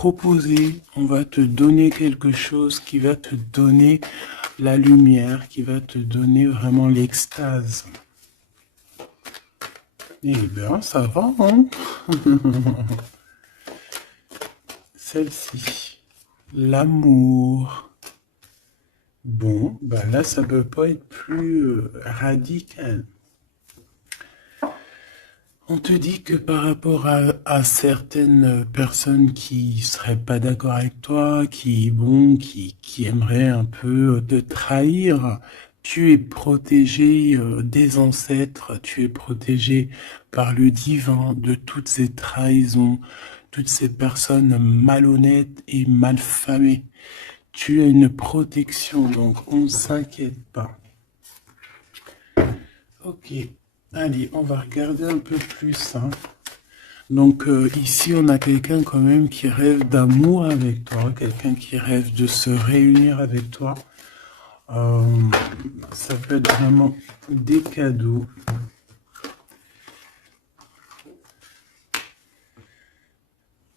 proposer, on va te donner quelque chose qui va te donner la lumière, qui va te donner vraiment l'extase. Eh bien, ça va, hein? Celle-ci, l'amour. Bon, ben là, ça peut pas être plus radical. On te dit que par rapport à certaines personnes qui seraient pas d'accord avec toi, qui aimeraient un peu te trahir, tu es protégé des ancêtres, tu es protégé par le divin de toutes ces trahisons, toutes ces personnes malhonnêtes et malfamées. Tu as une protection, donc on ne s'inquiète pas. Ok, allez, on va regarder un peu plus, hein. Donc ici, on a quelqu'un quand même qui rêve d'amour avec toi, quelqu'un qui rêve de se réunir avec toi. Euh, Ça peut être vraiment des cadeaux.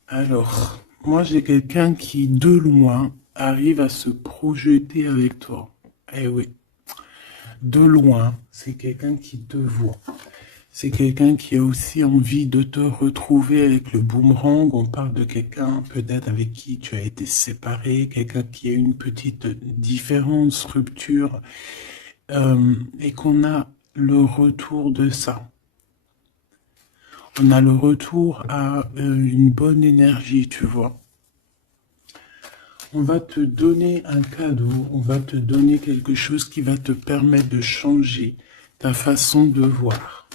Alors, moi j'ai quelqu'un qui, de loin, arrive à se projeter avec toi. Eh oui, de loin, c'est quelqu'un qui te voit. C'est quelqu'un qui a aussi envie de te retrouver avec le boomerang. On parle de quelqu'un peut-être avec qui tu as été séparé, quelqu'un qui a une petite différence, rupture, et qu'on a le retour de ça. On a le retour à une bonne énergie, tu vois. On va te donner un cadeau, on va te donner quelque chose qui va te permettre de changer ta façon de voir.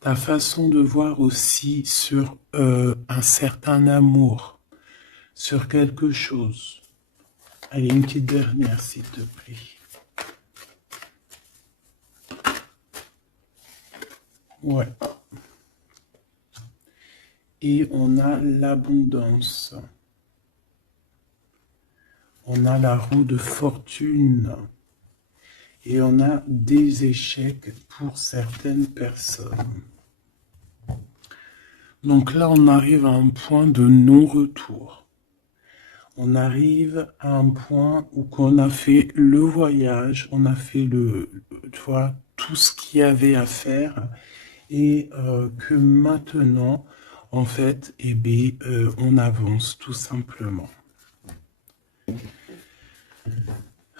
Ta façon de voir aussi sur un certain amour, sur quelque chose. Allez, une petite dernière, s'il te plaît. Ouais. Et on a l'abondance. On a la roue de fortune. Et on a des échecs pour certaines personnes. Donc là, on arrive à un point de non-retour. On arrive à un point où on a fait le voyage, on a fait tu vois, tout ce qu'il y avait à faire et que maintenant, en fait, eh bien, on avance tout simplement.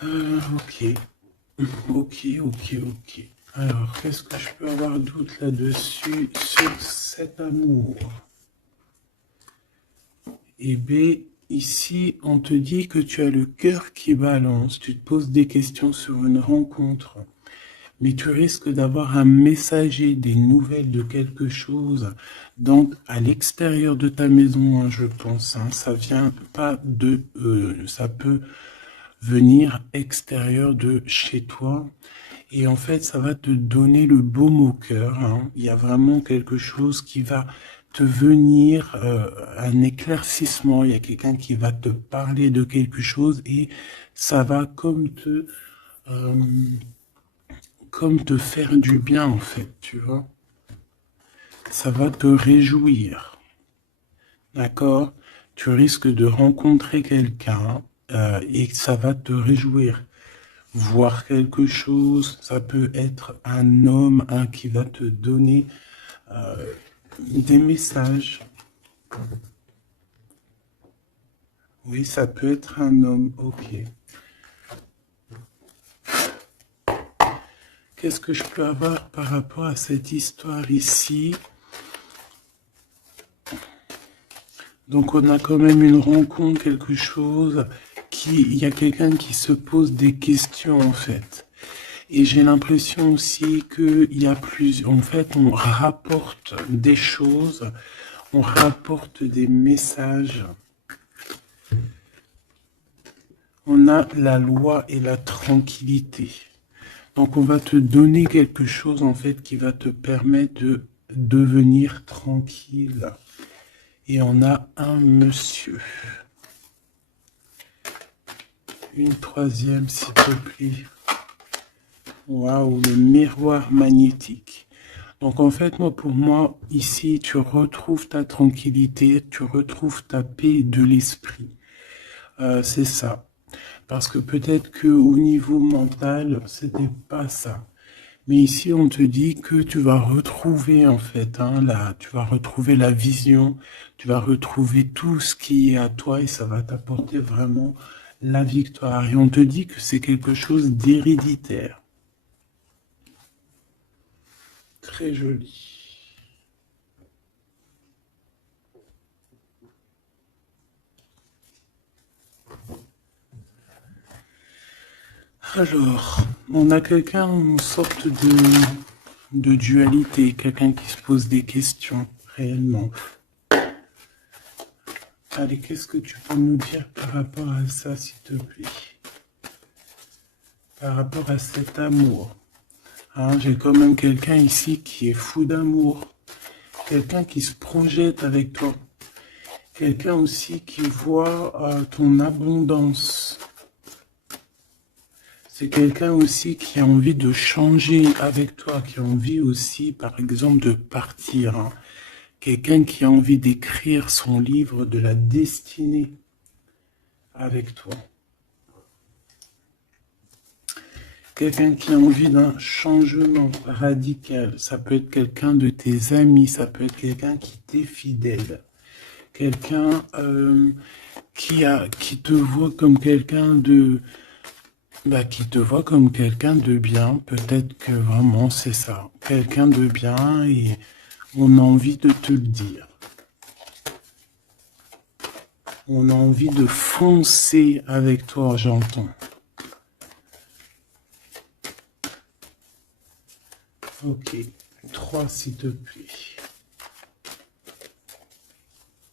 Ok, ok. Alors, qu'est-ce que je peux avoir d'autre là-dessus sur cet amour? Eh bien, ici, on te dit que tu as le cœur qui balance, tu te poses des questions sur une rencontre, mais tu risques d'avoir un messager, des nouvelles de quelque chose, donc à l'extérieur de ta maison, hein, je pense, hein, ça vient pas de, ça peut venir extérieur de chez toi. Et en fait, ça va te donner le baume au cœur, hein. Il y a vraiment quelque chose qui va te venir, un éclaircissement. Il y a quelqu'un qui va te parler de quelque chose et ça va comme te faire du bien, en fait, tu vois. Ça va te réjouir, d'accord? Tu risques de rencontrer quelqu'un et ça va te réjouir. Voir quelque chose, ça peut être un homme qui va te donner des messages. Oui, ça peut être un homme, ok. Qu'est-ce que je peux avoir par rapport à cette histoire ici? Donc on a quand même une rencontre, quelque chose il y a quelqu'un qui se pose des questions en fait. Et j'ai l'impression aussi qu'il y a en fait, on rapporte des choses, on rapporte des messages. On a la loi et la tranquillité. Donc on va te donner quelque chose en fait qui va te permettre de devenir tranquille. Et on a un monsieur. Une troisième, s'il te plaît. Waouh, le miroir magnétique. Donc en fait, moi, pour moi, ici, tu retrouves ta tranquillité, tu retrouves ta paix de l'esprit. C'est ça. Parce que peut-être que au niveau mental, c'était pas ça. Mais ici, on te dit que tu vas retrouver, en fait, tu vas retrouver la vision, tu vas retrouver tout ce qui est à toi et ça va t'apporter vraiment la victoire. Et on te dit que c'est quelque chose d'héréditaire. Très joli. Alors, on a quelqu'un, une sorte de dualité, quelqu'un qui se pose des questions, réellement. Allez, qu'est-ce que tu peux nous dire par rapport à ça, s'il te plaît? Par rapport à cet amour. J'ai quand même quelqu'un ici qui est fou d'amour. Quelqu'un qui se projette avec toi. Quelqu'un aussi qui voit ton abondance. C'est quelqu'un aussi qui a envie de changer avec toi, qui a envie aussi, par exemple, de partir. Quelqu'un qui a envie d'écrire son livre de la destinée avec toi. Quelqu'un qui a envie d'un changement radical. Ça peut être quelqu'un de tes amis, ça peut être quelqu'un qui t'est fidèle. Quelqu'un qui te voit comme quelqu'un de... qui te voit comme quelqu'un de bien. Peut-être que vraiment c'est ça. Quelqu'un de bien et on a envie de te le dire. On a envie de foncer avec toi, j'entends. Ok, 3 s'il te plaît.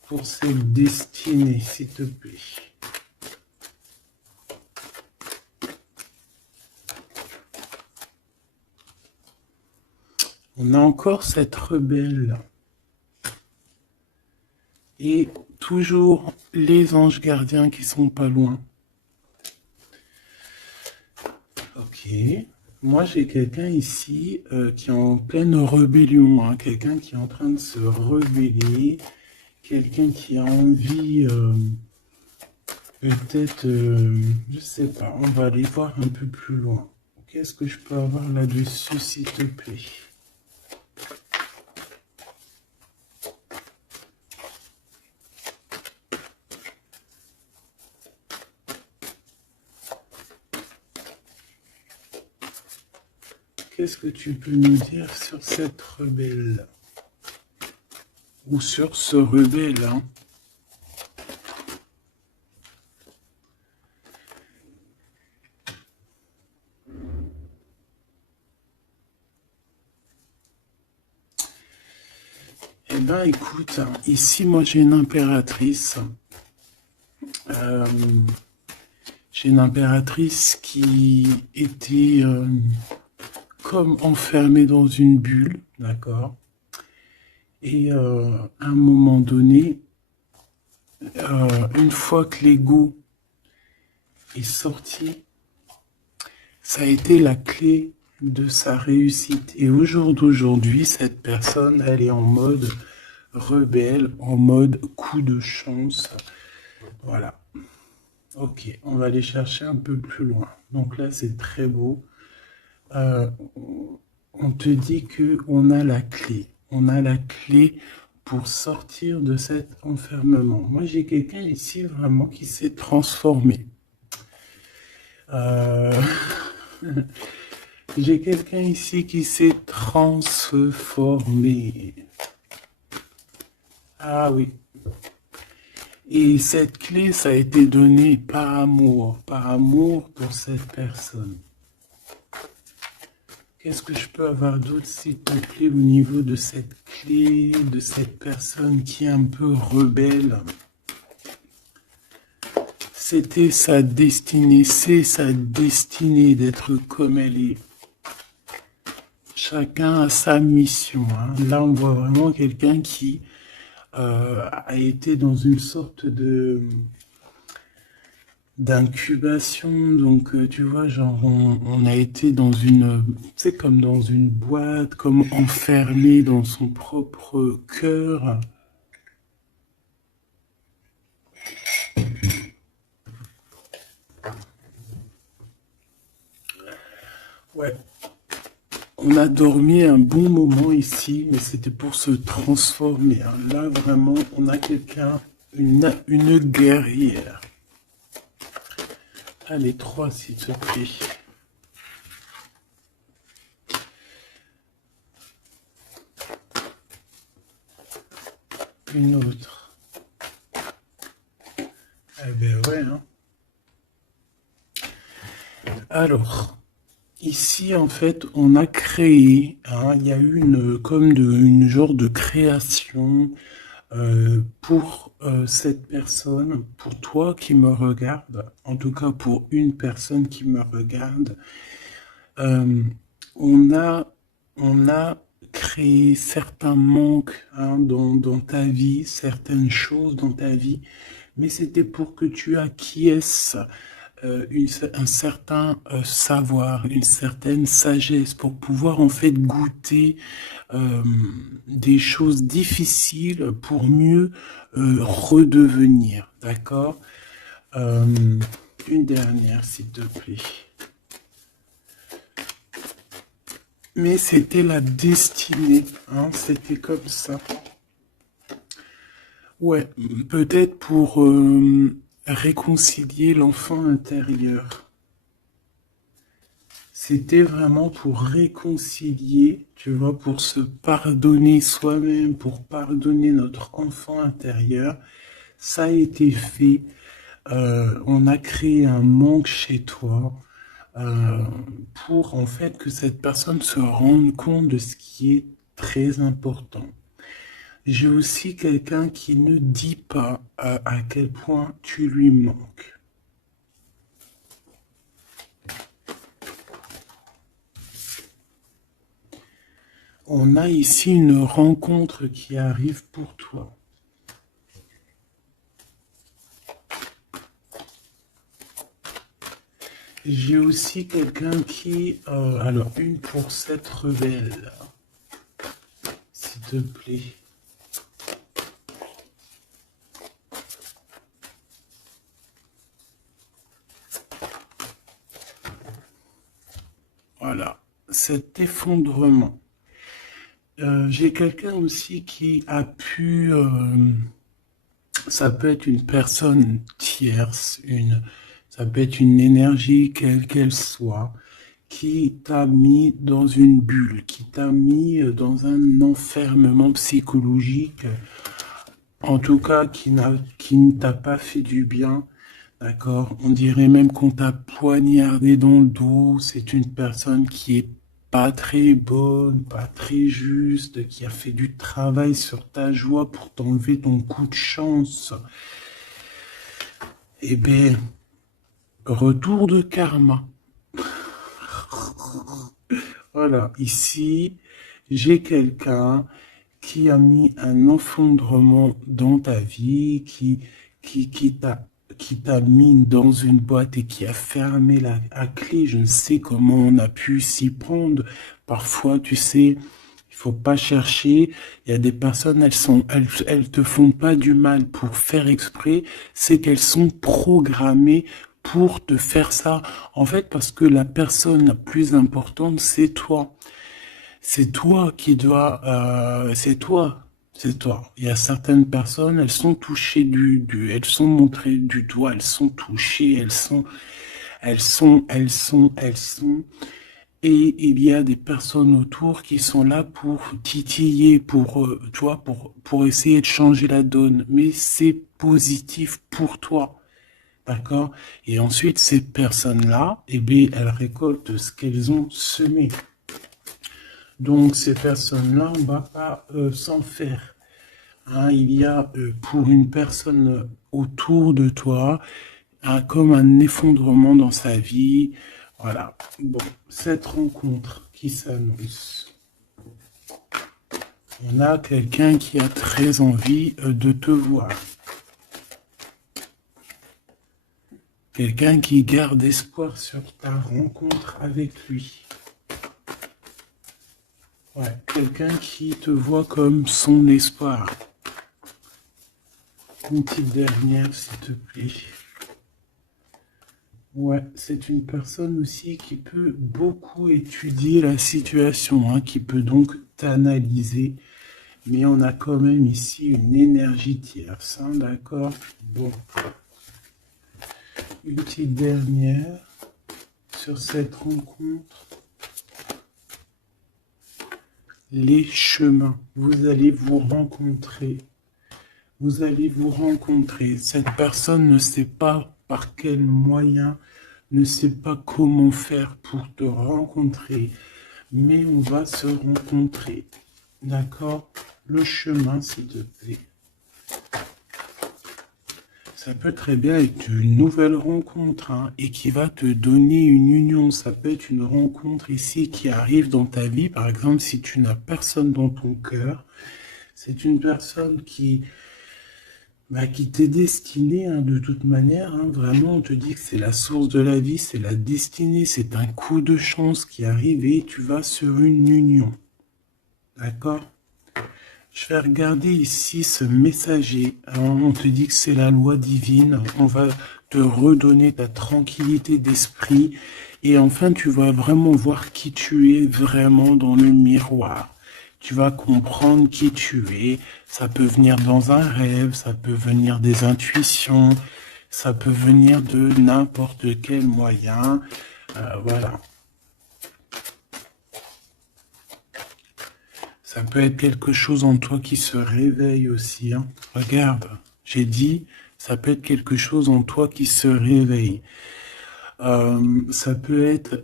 Pour cette destinée, s'il te plaît. On a encore cette rebelle. Et toujours les anges gardiens qui sont pas loin. Ok. Moi, j'ai quelqu'un ici qui est en pleine rébellion. Quelqu'un qui est en train de se rebeller. Quelqu'un qui a envie, peut-être, je sais pas, on va aller voir un peu plus loin. Qu'est-ce que je peux avoir là-dessus, s'il te plaît? Qu'est-ce que tu peux nous dire sur cette rebelle? Ou sur ce rebelle, Eh ben, écoute, ici, moi, j'ai une impératrice. J'ai une impératrice qui était comme enfermée dans une bulle, d'accord? Et à un moment donné, une fois que l'ego est sorti, ça a été la clé de sa réussite. Et au jour d'aujourd'hui, cette personne, elle est en mode rebelle, en mode coup de chance. Voilà. Ok, on va aller chercher un peu plus loin. Donc là, c'est très beau. On te dit que on a la clé. On a la clé pour sortir de cet enfermement. Moi, j'ai quelqu'un ici vraiment qui s'est transformé. J'ai quelqu'un ici qui s'est transformé. Ah oui. Et cette clé, ça a été donné par amour pour cette personne. Qu'est-ce que je peux avoir d'autre, s'il te plaît, au niveau de cette clé, de cette personne qui est un peu rebelle? C'était sa destinée, c'est sa destinée d'être comme elle est. Chacun a sa mission. Là, on voit vraiment quelqu'un qui a été dans une sorte d'incubation. Donc, tu vois, genre, on a été dans une, tu sais, comme dans une boîte, comme enfermé dans son propre cœur. Ouais. On a dormi un bon moment ici, mais c'était pour se transformer, hein. Là, vraiment, on a quelqu'un, une guerrière. Allez, 3, s'il te plaît. Une autre. Eh ben ouais, hein. Alors, ici, en fait, on a créé, hein, il y a eu une genre de création pour cette personne, pour toi qui me regarde, en tout cas pour une personne qui me regarde. Euh, on a, on a créé certains manques, hein, dans ta vie, certaines choses dans ta vie, mais c'était pour que tu acquiesces un certain savoir, une certaine sagesse pour pouvoir en fait goûter euh, des choses difficiles pour mieux redevenir. D'accord. Une dernière, s'il te plaît. Mais c'était la destinée, hein, c'était comme ça. Ouais, peut-être pour réconcilier l'enfant intérieur. C'était vraiment pour réconcilier, tu vois, pour se pardonner soi-même, pour pardonner notre enfant intérieur. Ça a été fait. On a créé un manque chez toi euh, pour en fait que cette personne se rende compte de ce qui est très important. J'ai aussi quelqu'un qui ne dit pas à quel point tu lui manques. On a ici une rencontre qui arrive pour toi. J'ai aussi quelqu'un qui... alors, une pour cette rebelle, s'il te plaît. Voilà, cet effondrement. J'ai quelqu'un aussi qui a pu... ça peut être une personne tierce, ça peut être une énergie, quelle qu'elle soit, qui t'a mis dans une bulle, qui t'a mis dans un enfermement psychologique, en tout cas qui ne t'a pas fait du bien, d'accord? On dirait même qu'on t'a poignardé dans le dos. C'est une personne qui est pas très bonne, pas très juste, qui a fait du travail sur ta joie pour t'enlever ton coup de chance. Eh bien, retour de karma. Voilà, ici, j'ai quelqu'un qui a mis un effondrement dans ta vie, qui, qui t'a, qui t'a mis dans une boîte et qui a fermé à clé. Je ne sais comment on a pu s'y prendre. Parfois, tu sais, il faut pas chercher. Il y a des personnes, elles te font pas du mal pour faire exprès. C'est qu'elles sont programmées pour te faire ça. En fait, parce que la personne la plus importante, c'est toi. C'est toi qui dois, c'est toi, c'est toi. Il y a certaines personnes, elles sont touchées elles sont montrées du doigt, elles sont touchées, elles sont. Et il y a des personnes autour qui sont là pour titiller, pour, tu vois, pour essayer de changer la donne. Mais c'est positif pour toi. D'accord? Et ensuite, ces personnes-là, eh bien, elles récoltent ce qu'elles ont semé. Donc ces personnes-là, on ne va pas s'en faire. Hein, il y a pour une personne autour de toi comme un effondrement dans sa vie. Voilà. Bon, cette rencontre qui s'annonce. On a quelqu'un qui a très envie de te voir. Quelqu'un qui garde espoir sur ta rencontre avec lui. Ouais, quelqu'un qui te voit comme son espoir. Une petite dernière, s'il te plaît. Ouais, c'est une personne aussi qui peut beaucoup étudier la situation, hein, qui peut donc t'analyser. Mais on a quand même ici une énergie tierce, hein, d'accord? Bon. Une petite dernière sur cette rencontre. Les chemins. Vous allez vous rencontrer. Vous allez vous rencontrer. Cette personne ne sait pas par quel moyen, ne sait pas comment faire pour te rencontrer, mais on va se rencontrer. D'accord? Le chemin, s'il te plaît. Ça peut très bien être une nouvelle rencontre, hein, et qui va te donner une union. Ça peut être une rencontre ici qui arrive dans ta vie. Par exemple, si tu n'as personne dans ton cœur, c'est une personne qui t'est destinée, hein, de toute manière. Hein, vraiment, on te dit que c'est la source de la vie, c'est la destinée, c'est un coup de chance qui arrive et tu vas sur une union. D'accord? Je vais regarder ici ce messager. Alors, on te dit que c'est la loi divine. On va te redonner ta tranquillité d'esprit. Et enfin, tu vas vraiment voir qui tu es vraiment dans le miroir. Tu vas comprendre qui tu es. Ça peut venir dans un rêve, ça peut venir des intuitions, ça peut venir de n'importe quel moyen. Voilà. Ça peut être quelque chose en toi qui se réveille aussi, hein. Regarde, j'ai dit, ça peut être quelque chose en toi qui se réveille. Ça peut être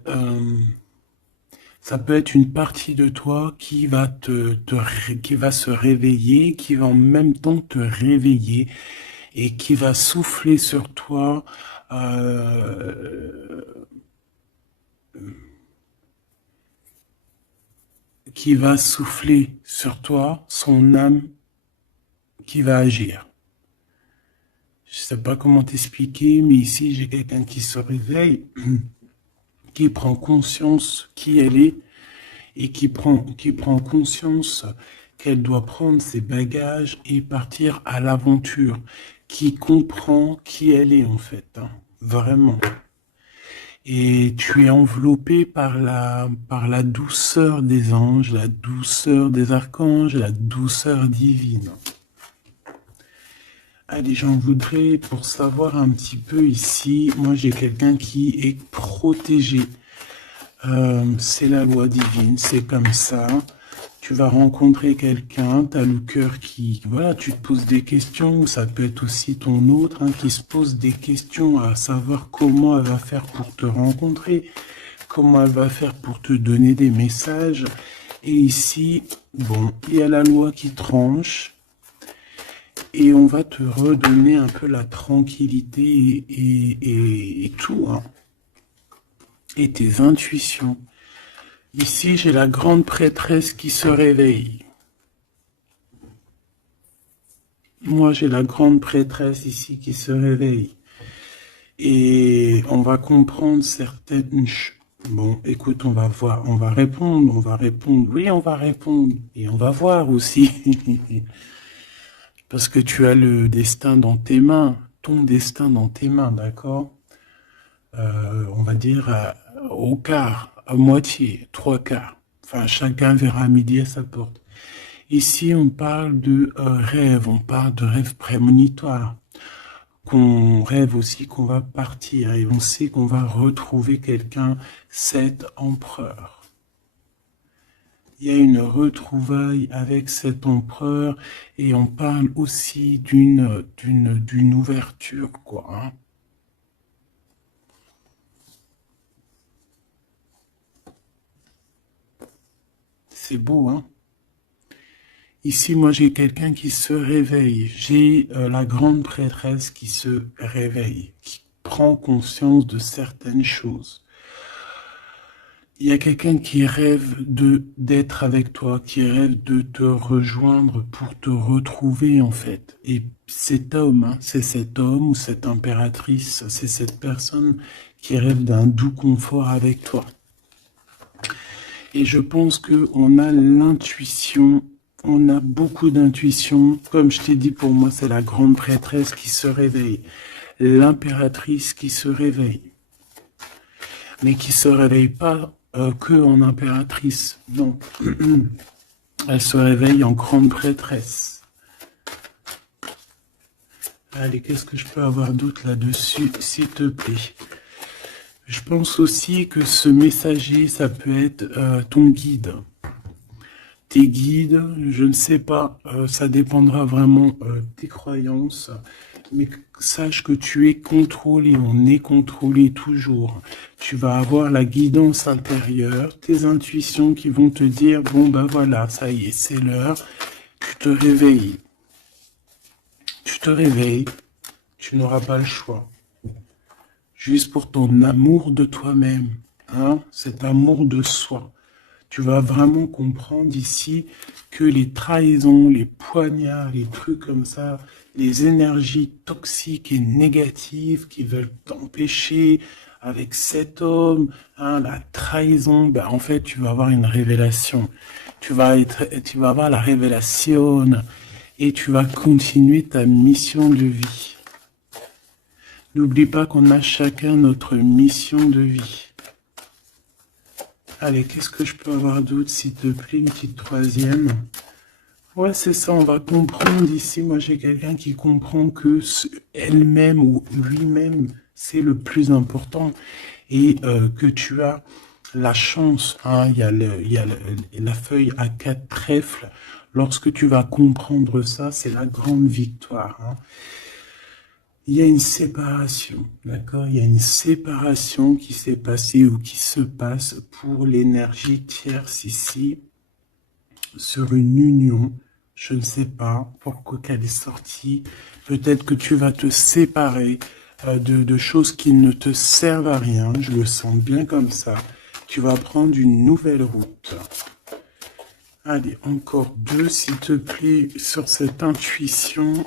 une partie de toi qui va qui va se réveiller, qui va en même temps te réveiller et qui va souffler sur toi. Qui va souffler sur toi son âme qui va agir. Je sais pas comment t'expliquer, mais ici j'ai quelqu'un qui se réveille, qui prend conscience qui elle est et qui prend conscience qu'elle doit prendre ses bagages et partir à l'aventure, qui comprend qui elle est en fait, hein, vraiment. Et tu es enveloppé par la douceur des anges, la douceur des archanges, la douceur divine. Allez, j'en voudrais pour savoir un petit peu ici. Moi, j'ai quelqu'un qui est protégé. C'est la loi divine, c'est comme ça. Tu vas rencontrer quelqu'un, tu as le cœur qui... Voilà, tu te poses des questions. Ça peut être aussi ton autre, hein, qui se pose des questions à savoir comment elle va faire pour te rencontrer, comment elle va faire pour te donner des messages. Et ici, bon, il y a la loi qui tranche. Et on va te redonner un peu la tranquillité et tout, hein. Et tes intuitions. Ici, j'ai la grande prêtresse qui se réveille. Moi, j'ai la grande prêtresse ici qui se réveille. Et on va comprendre certaines choses. Bon, écoute, on va voir, on va répondre, oui, on va répondre. Et on va voir aussi. Parce que tu as le destin dans tes mains, ton destin dans tes mains, d'accord? On va dire au quart, à moitié, trois quarts. Enfin, chacun verra midi à sa porte. Ici, on parle de rêve, on parle de rêve prémonitoire. Qu'on rêve aussi qu'on va partir et on sait qu'on va retrouver quelqu'un, cet empereur. Il y a une retrouvaille avec cet empereur et on parle aussi d'une ouverture, quoi, hein. C'est beau, hein? Ici, moi, j'ai quelqu'un qui se réveille. J'ai la grande prêtresse qui se réveille, qui prend conscience de certaines choses. il y a quelqu'un qui rêve d'être avec toi, qui rêve de te rejoindre pour te retrouver en fait. Et cet homme, hein, c'est cet homme ou cette impératrice, c'est cette personne qui rêve d'un doux confort avec toi. Et je pense que on a l'intuition, on a beaucoup d'intuition. Comme je t'ai dit, pour moi, c'est la grande prêtresse qui se réveille, l'impératrice qui se réveille, mais qui se réveille pas que en impératrice, non. Elle se réveille en grande prêtresse. Allez, qu'est-ce que je peux avoir d'autre là-dessus, s'il te plaît? Je pense aussi que ce messager, ça peut être ton guide. Tes guides, je ne sais pas, ça dépendra vraiment de tes croyances, mais sache que tu es contrôlé, on est contrôlé toujours. Tu vas avoir la guidance intérieure, tes intuitions qui vont te dire, bon ben voilà, ça y est, c'est l'heure, tu te réveilles. Tu te réveilles, tu n'auras pas le choix. Juste pour ton amour de toi-même, hein, cet amour de soi. Tu vas vraiment comprendre ici que les trahisons, les poignards, les trucs comme ça, les énergies toxiques et négatives qui veulent t'empêcher avec cet homme, hein, la trahison, ben en fait tu vas avoir une révélation. Tu vas avoir la révélation et tu vas continuer ta mission de vie. N'oublie pas qu'on a chacun notre mission de vie. Allez, qu'est-ce que je peux avoir d'autre, s'il te plaît, une petite troisième. Ouais, c'est ça, on va comprendre ici. Moi, j'ai quelqu'un qui comprend que elle-même ou lui-même, c'est le plus important. Et que tu as la chance, hein, il y a la feuille à 4 trèfles. Lorsque tu vas comprendre ça, c'est la grande victoire. Hein. Il y a une séparation, d'accord? Il y a une séparation qui s'est passée ou qui se passe pour l'énergie tierce ici, sur une union. Je ne sais pas pourquoi qu'elle est sortie. Peut-être que tu vas te séparer de choses qui ne te servent à rien. Je le sens bien comme ça. Tu vas prendre une nouvelle route. Allez, encore deux, s'il te plaît, sur cette intuition.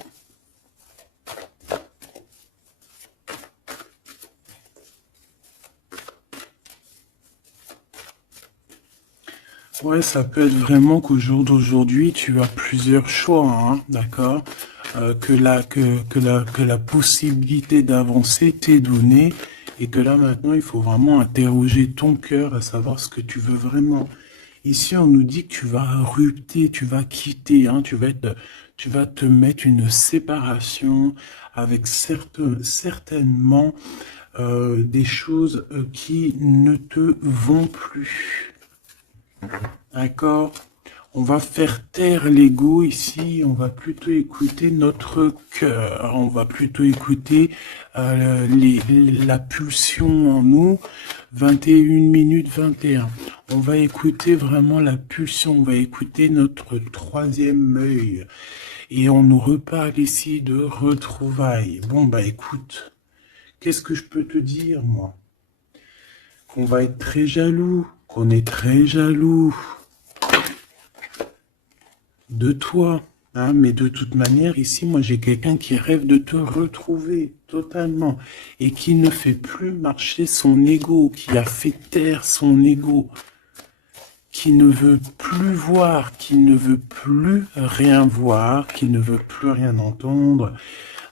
Ouais, ça peut être vraiment qu'au jour d'aujourd'hui, tu as plusieurs choix, hein, d'accord? Que la possibilité d'avancer t'est donnée et que là maintenant, il faut vraiment interroger ton cœur à savoir ce que tu veux vraiment. Ici, on nous dit que tu vas rupter, tu vas quitter, hein, tu vas te mettre une séparation avec certainement des choses qui ne te vont plus. D'accord? On va faire taire l'ego ici, on va plutôt écouter notre cœur, on va plutôt écouter la pulsion en nous, 21 minutes 21. On va écouter vraiment la pulsion, on va écouter notre troisième œil. Et on nous reparle ici de retrouvailles. Bon, bah écoute, qu'est-ce que je peux te dire, moi? Qu'on va être très jaloux, qu'on est très jaloux de toi, hein, mais de toute manière, ici, moi, j'ai quelqu'un qui rêve de te retrouver totalement et qui ne fait plus marcher son ego, qui a fait taire son ego, qui ne veut plus voir, qui ne veut plus rien voir, qui ne veut plus rien entendre,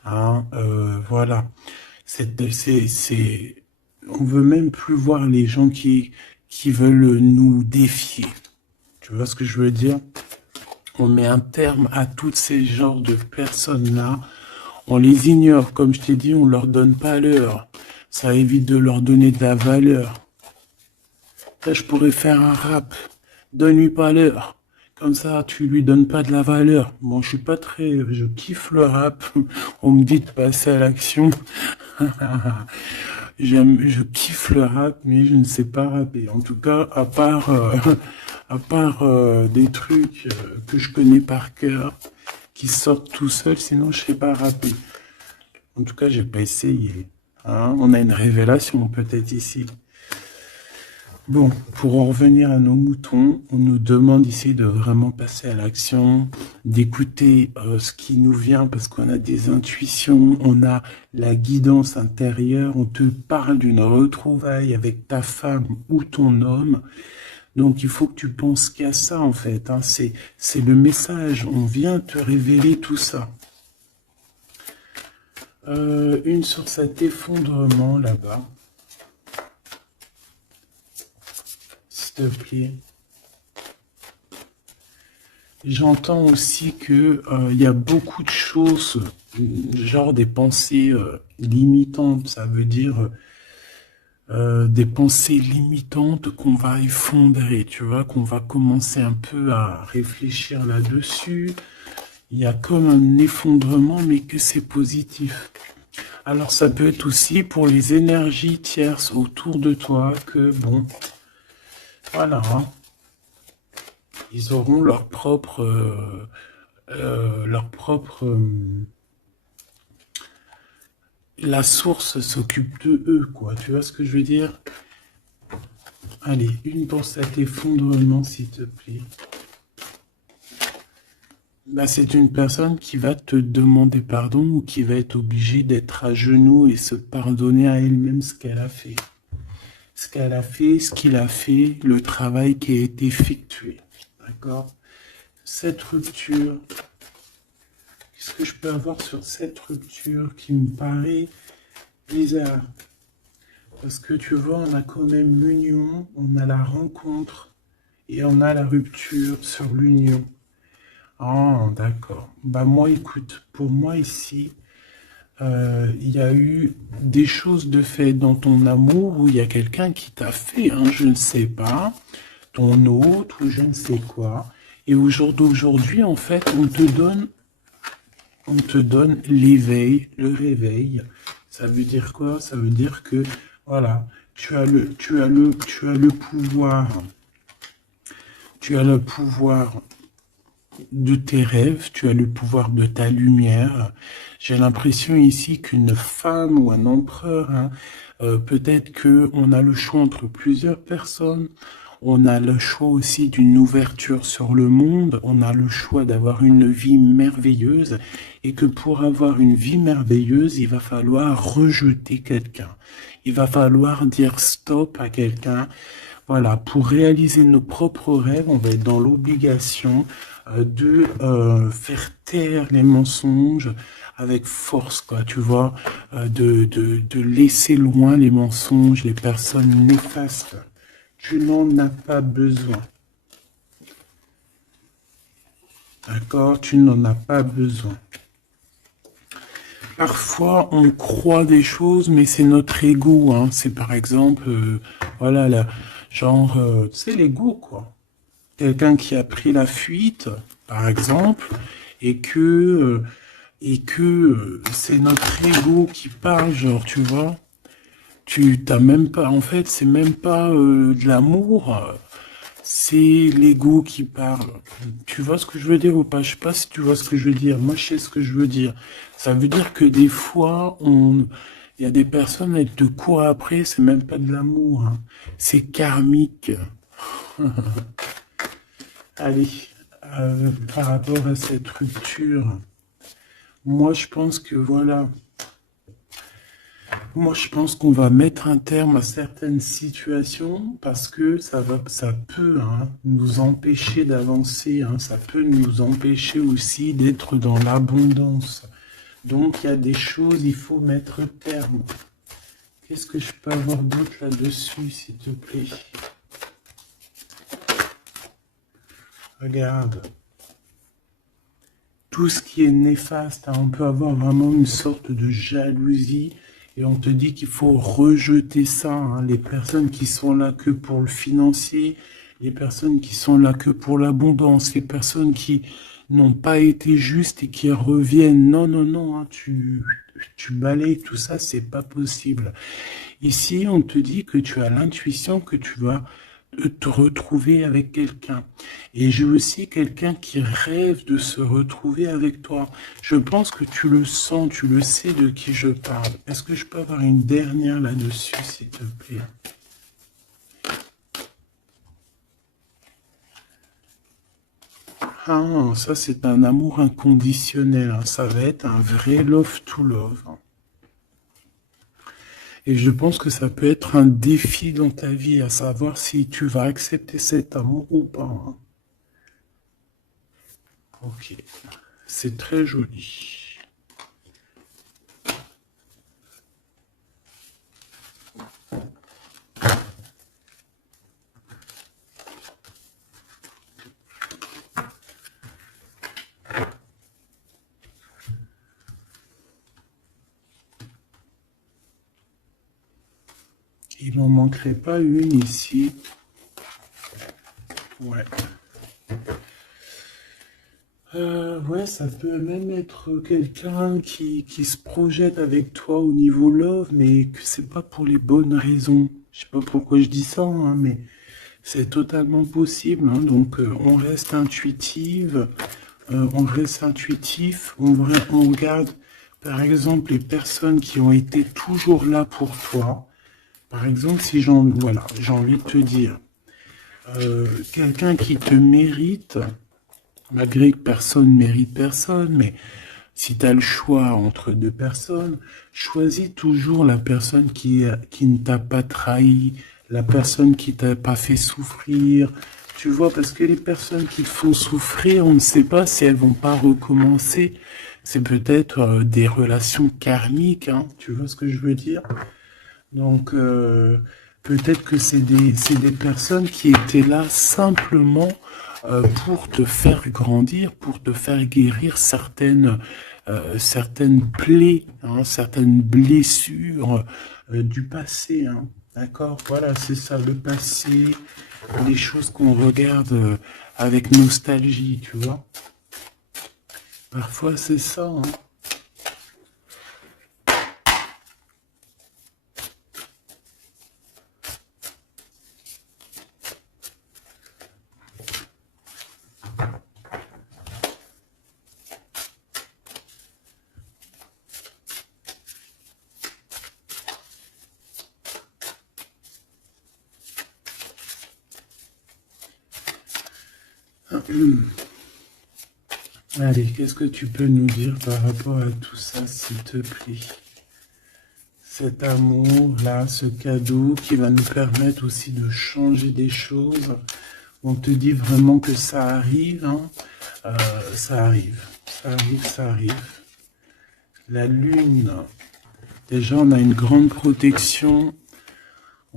hein, voilà. On veut même plus voir les gens qui veulent nous défier. Tu vois ce que je veux dire? On met un terme à tous ces genres de personnes-là. On les ignore, comme je t'ai dit, on leur donne pas l'heure. Ça évite de leur donner de la valeur. Là, je pourrais faire un rap. Donne-lui pas l'heure. Comme ça, tu lui donnes pas de la valeur. Bon, je kiffe le rap. On me dit de passer à l'action. Je kiffe le rap, mais je ne sais pas rapper. En tout cas, à part des trucs que je connais par cœur, qui sortent tout seuls, sinon je sais pas rapper. En tout cas, j'ai pas essayé. Hein, on a une révélation peut-être ici. Bon, pour en revenir à nos moutons, on nous demande ici de vraiment passer à l'action, d'écouter ce qui nous vient parce qu'on a des intuitions, on a la guidance intérieure, on te parle d'une retrouvaille avec ta femme ou ton homme. Donc il faut que tu penses qu'à ça en fait, hein. C'est le message, on vient te révéler tout ça. Une sur cet effondrement là-bas, s'il te plaît. J'entends aussi que il y a beaucoup de choses, genre des pensées limitantes, ça veut dire des pensées limitantes qu'on va effondrer, tu vois, qu'on va commencer un peu à réfléchir là-dessus. Il y a comme un effondrement, mais que c'est positif. Alors ça peut être aussi pour les énergies tierces autour de toi que, bon, voilà, hein, ils auront la source s'occupe de eux, quoi. Tu vois ce que je veux dire? Allez, une pour cet effondrement, s'il te plaît. Bah, c'est une personne qui va te demander pardon ou qui va être obligée d'être à genoux et se pardonner à elle-même ce qu'elle a fait. Ce qu'elle a fait, ce qu'il a fait, le travail qui a été effectué. D'accord? Cette rupture, qu'est-ce que je peux avoir sur cette rupture qui me paraît bizarre? Parce que tu vois, on a quand même l'union, on a la rencontre et on a la rupture sur l'union. Ah, d'accord. Bah moi, écoute, pour moi ici, il y a eu des choses de fait dans ton amour où il y a quelqu'un qui t'a fait, hein, je ne sais pas, ton hôte ou je ne sais quoi. Et au jour d'aujourd'hui, en fait, on te donne l'éveil, le réveil. Ça veut dire quoi? Ça veut dire que, voilà, tu as le pouvoir de tes rêves, tu as le pouvoir de ta lumière. J'ai l'impression ici qu'une femme ou un empereur, hein, peut-être que on a le choix entre plusieurs personnes. On a le choix aussi d'une ouverture sur le monde. On a le choix d'avoir une vie merveilleuse. Et que pour avoir une vie merveilleuse, il va falloir rejeter quelqu'un. Il va falloir dire stop à quelqu'un. Voilà, pour réaliser nos propres rêves, on va être dans l'obligation de faire taire les mensonges avec force, quoi, tu vois, de laisser loin les mensonges, les personnes néfastes. Tu n'en as pas besoin. D'accord? Tu n'en as pas besoin. Parfois, on croit des choses, mais c'est notre ego, hein. C'est par exemple, voilà, genre, tu sais, l'ego, quoi. Quelqu'un qui a pris la fuite, par exemple, et que c'est notre ego qui parle, genre, tu vois. Tu t'as même pas, en fait, c'est même pas de l'amour, c'est l'ego qui parle. Tu vois ce que je veux dire ou pas? Je sais pas si tu vois ce que je veux dire. Moi, je sais ce que je veux dire. Ça veut dire que des fois, il y a des personnes, elles te courent après, c'est même pas de l'amour, hein. C'est karmique. Allez, par rapport à cette rupture, moi, je pense que voilà. Moi, je pense qu'on va mettre un terme à certaines situations parce que ça peut, hein, nous empêcher d'avancer, hein, ça peut nous empêcher aussi d'être dans l'abondance. Donc, il y a des choses, il faut mettre terme. Qu'est-ce que je peux avoir d'autre là-dessus, s'il te plaît? Regarde. Tout ce qui est néfaste, hein, on peut avoir vraiment une sorte de jalousie et on te dit qu'il faut rejeter ça, hein. Les personnes qui sont là que pour le financier, les personnes qui sont là que pour l'abondance, les personnes qui n'ont pas été justes et qui reviennent. Non, non, non, hein, tu balayes tout ça, c'est pas possible. Ici, on te dit que tu as l'intuition que tu vas te retrouver avec quelqu'un. Et j'ai aussi quelqu'un qui rêve de se retrouver avec toi. Je pense que tu le sens, tu le sais de qui je parle. Est-ce que je peux avoir une dernière là-dessus, s'il te plaît? Ah, ça c'est un amour inconditionnel, hein. Ça va être un vrai love to love, hein. Et je pense que ça peut être un défi dans ta vie, à savoir si tu vas accepter cet amour ou pas, hein. Ok, c'est très joli. Il n'en manquerait pas une ici. Ouais. Ouais, ça peut même être quelqu'un qui se projette avec toi au niveau love, mais que c'est pas pour les bonnes raisons. Je sais pas pourquoi je dis ça, hein, mais c'est totalement possible, hein. Donc on reste intuitive, on reste intuitif, on regarde par exemple les personnes qui ont été toujours là pour toi. Par exemple, si voilà, j'ai envie de te dire, quelqu'un qui te mérite, malgré que personne mérite personne, mais si tu as le choix entre deux personnes, choisis toujours la personne qui ne t'a pas trahi, la personne qui t'a pas fait souffrir. Tu vois, parce que les personnes qui te font souffrir, on ne sait pas si elles vont pas recommencer. C'est peut-être des relations karmiques, hein, tu vois ce que je veux dire? Donc, peut-être que c'est des personnes qui étaient là simplement pour te faire grandir, pour te faire guérir certaines plaies, hein, certaines blessures du passé, hein. D'accord? Voilà, c'est ça, le passé, les choses qu'on regarde avec nostalgie, tu vois. Parfois, c'est ça, hein. Allez, qu'est-ce que tu peux nous dire par rapport à tout ça, s'il te plaît? Cet amour-là, ce cadeau qui va nous permettre aussi de changer des choses. On te dit vraiment que ça arrive, hein. Ça arrive, ça arrive, ça arrive. La lune, déjà on a une grande protection.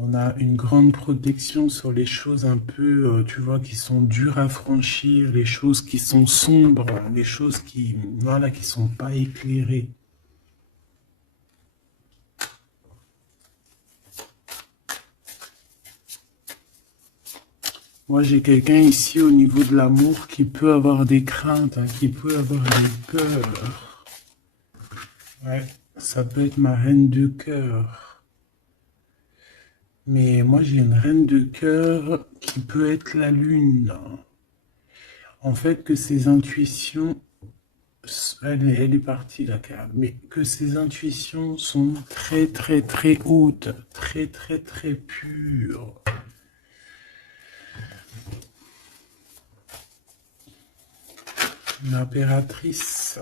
On a une grande protection sur les choses un peu, tu vois, qui sont dures à franchir, les choses qui sont sombres, les choses qui, voilà, qui sont pas éclairées. Moi, j'ai quelqu'un ici au niveau de l'amour qui peut avoir des craintes, hein, qui peut avoir des peurs. Ouais, ça peut être ma reine de cœur. Mais moi, j'ai une reine de cœur qui peut être la lune. En fait, que ses intuitions, elle est partie la carte, mais que ses intuitions sont très très très hautes, très très très pures. L'impératrice.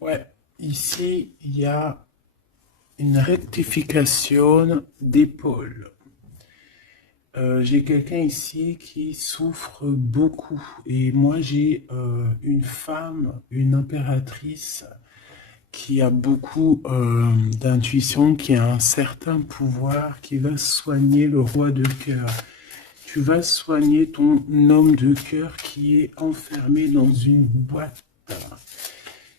Ouais, ici, il y a une rectification d'épaule. J'ai quelqu'un ici qui souffre beaucoup. Et moi, j'ai une femme, une impératrice, qui a beaucoup d'intuition, qui a un certain pouvoir, qui va soigner le roi de cœur. Tu vas soigner ton homme de cœur qui est enfermé dans une boîte,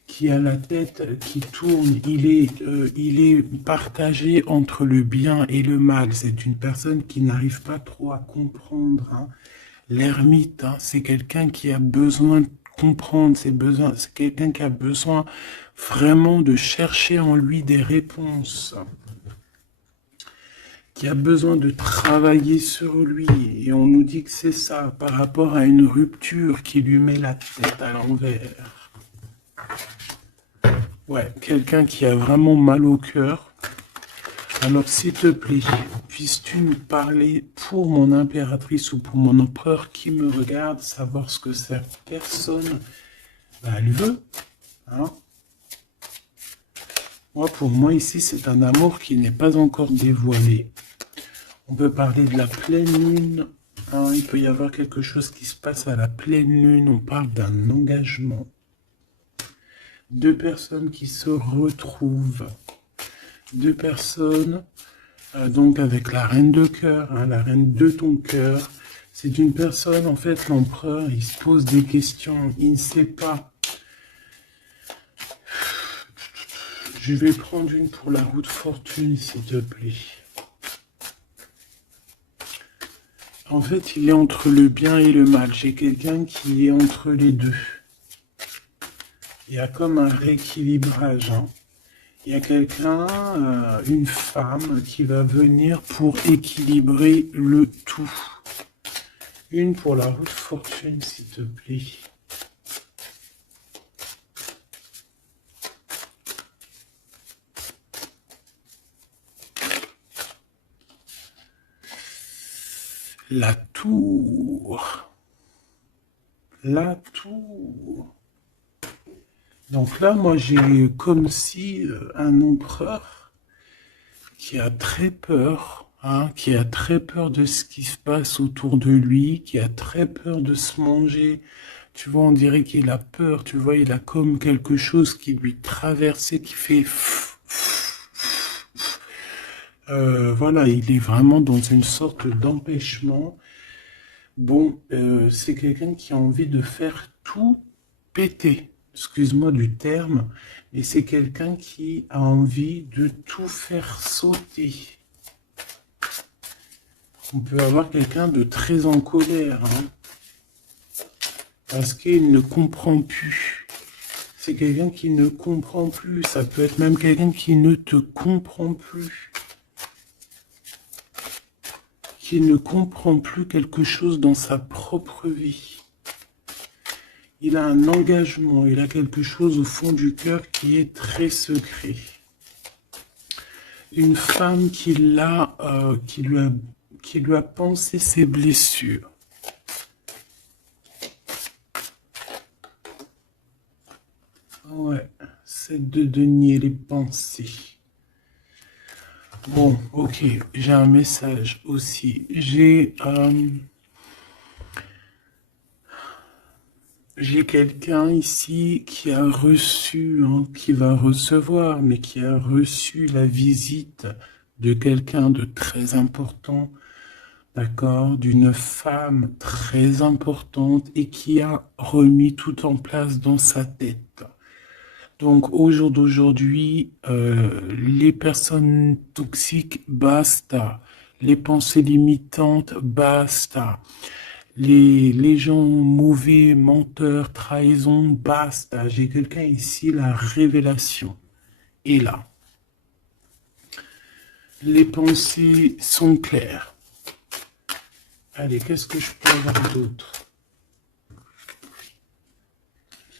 qui a la tête qui tourne. Il est partagé entre le bien et le mal. C'est une personne qui n'arrive pas trop à comprendre, hein. L'ermite, hein, c'est quelqu'un qui a besoin de comprendre ses besoins. C'est quelqu'un qui a besoin vraiment de chercher en lui des réponses, qui a besoin de travailler sur lui. Et on nous dit que c'est ça, par rapport à une rupture qui lui met la tête à l'envers. Ouais, quelqu'un qui a vraiment mal au cœur. Alors, s'il te plaît, puisses-tu me parler pour mon impératrice ou pour mon empereur qui me regarde, savoir ce que cette personne elle veut, hein? Moi, pour moi, ici, c'est un amour qui n'est pas encore dévoilé. On peut parler de la pleine lune. Hein, il peut y avoir quelque chose qui se passe à la pleine lune. On parle d'un engagement. Deux personnes qui se retrouvent. Deux personnes, donc avec la reine de cœur, hein, la reine de ton cœur. C'est une personne, en fait, l'empereur, il se pose des questions. Il ne sait pas. Je vais prendre une pour la roue de fortune, s'il te plaît. En fait, il est entre le bien et le mal. J'ai quelqu'un qui est entre les deux. Il y a comme un rééquilibrage. Hein. Il y a quelqu'un, une femme, qui va venir pour équilibrer le tout. Une pour la roue de fortune, s'il te plaît. La tour. La tour. Donc là, moi, j'ai comme si un empereur qui a très peur, hein, qui a très peur de ce qui se passe autour de lui, qui a très peur de se manger. Tu vois, on dirait qu'il a peur, tu vois, il a comme quelque chose qui lui traverse, qui fait... voilà, il est vraiment dans une sorte d'empêchement. Bon, c'est quelqu'un qui a envie de faire tout péter. Excuse-moi du terme, mais c'est quelqu'un qui a envie de tout faire sauter. On peut avoir quelqu'un de très en colère, hein, parce qu'il ne comprend plus. C'est quelqu'un qui ne comprend plus. Ça peut être même quelqu'un qui ne te comprend plus. Qui ne comprend plus quelque chose dans sa propre vie. Il a un engagement, il a quelque chose au fond du cœur qui est très secret. Une femme qui lui a pensé ses blessures. Ouais, c'est de denier les pensées. Bon, ok, j'ai un message aussi. J'ai quelqu'un ici qui a reçu, hein, qui va recevoir, mais qui a reçu la visite de quelqu'un de très important, d'accord, d'une femme très importante et qui a remis tout en place dans sa tête. Donc, au jour d'aujourd'hui, les personnes toxiques, basta. Les pensées limitantes, basta. Les gens mauvais, menteurs, trahison, basta. J'ai quelqu'un ici, la révélation est là. Les pensées sont claires. Allez, qu'est-ce que je peux avoir d'autre?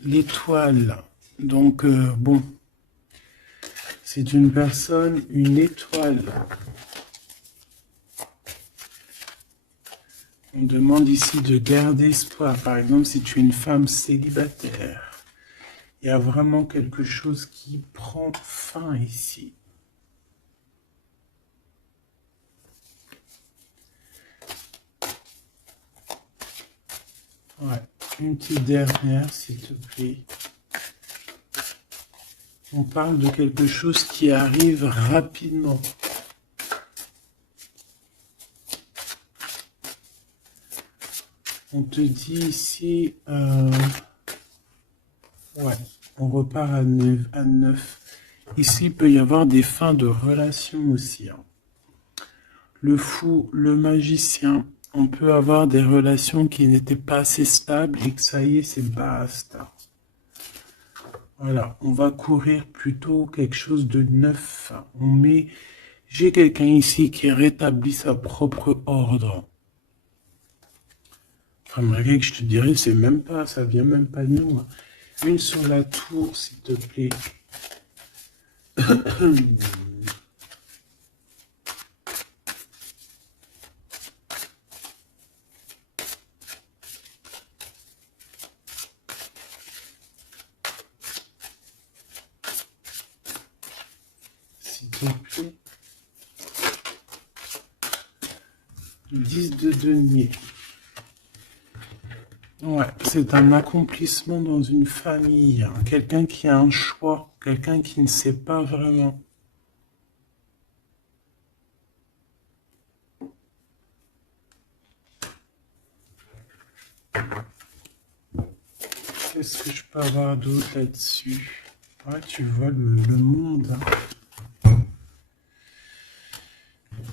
L'étoile. Donc, bon, c'est une personne, une étoile. On demande ici de garder espoir. Par exemple, si tu es une femme célibataire, il y a vraiment quelque chose qui prend fin ici. Ouais, une petite dernière, s'il te plaît. On parle de quelque chose qui arrive rapidement. On te dit ici, ouais, on repart à 9. Ici, il peut y avoir des fins de relations aussi. Hein. Le fou, le magicien, on peut avoir des relations qui n'étaient pas assez stables et que ça y est, c'est basta. Voilà, on va courir plutôt quelque chose de neuf. J'ai quelqu'un ici qui rétablit sa propre ordre. Enfin, malgré que je te dirais, c'est même pas, ça vient même pas de nous. Hein. Une sur la tour, s'il te plaît. d'épée. 10 de denier. Ouais, c'est un accomplissement dans une famille. Hein. Quelqu'un qui a un choix, quelqu'un qui ne sait pas vraiment. Qu'est-ce que je peux avoir d'autre là-dessus? Ouais, tu vois le monde. Hein.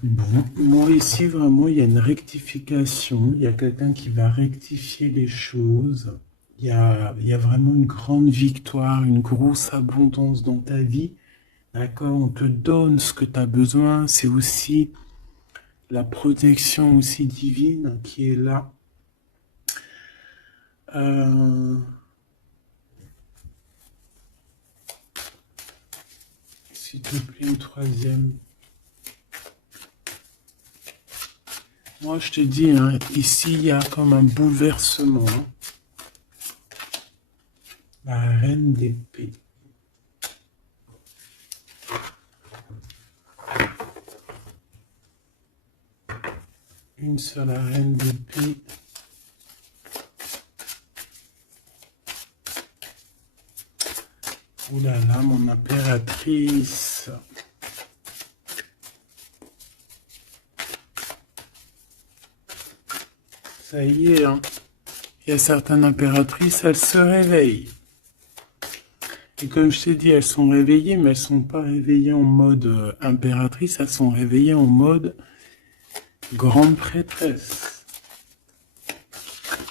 Bon, moi ici, vraiment, il y a une rectification. Il y a quelqu'un qui va rectifier les choses. Il y a vraiment une grande victoire, une grosse abondance dans ta vie. D'accord? On te donne ce que tu as besoin. C'est aussi la protection aussi divine qui est là. S'il te plaît, une troisième. Moi, je te dis, hein, ici, il y a comme un bouleversement. Hein. La reine d'épée. Une seule reine d'épée. Ouh là là, mon impératrice. Ça y est, hein. Il y a certaines impératrices, elles se réveillent. Et comme je t'ai dit, elles sont réveillées, mais elles sont pas réveillées en mode impératrice, elles sont réveillées en mode grande prêtresse.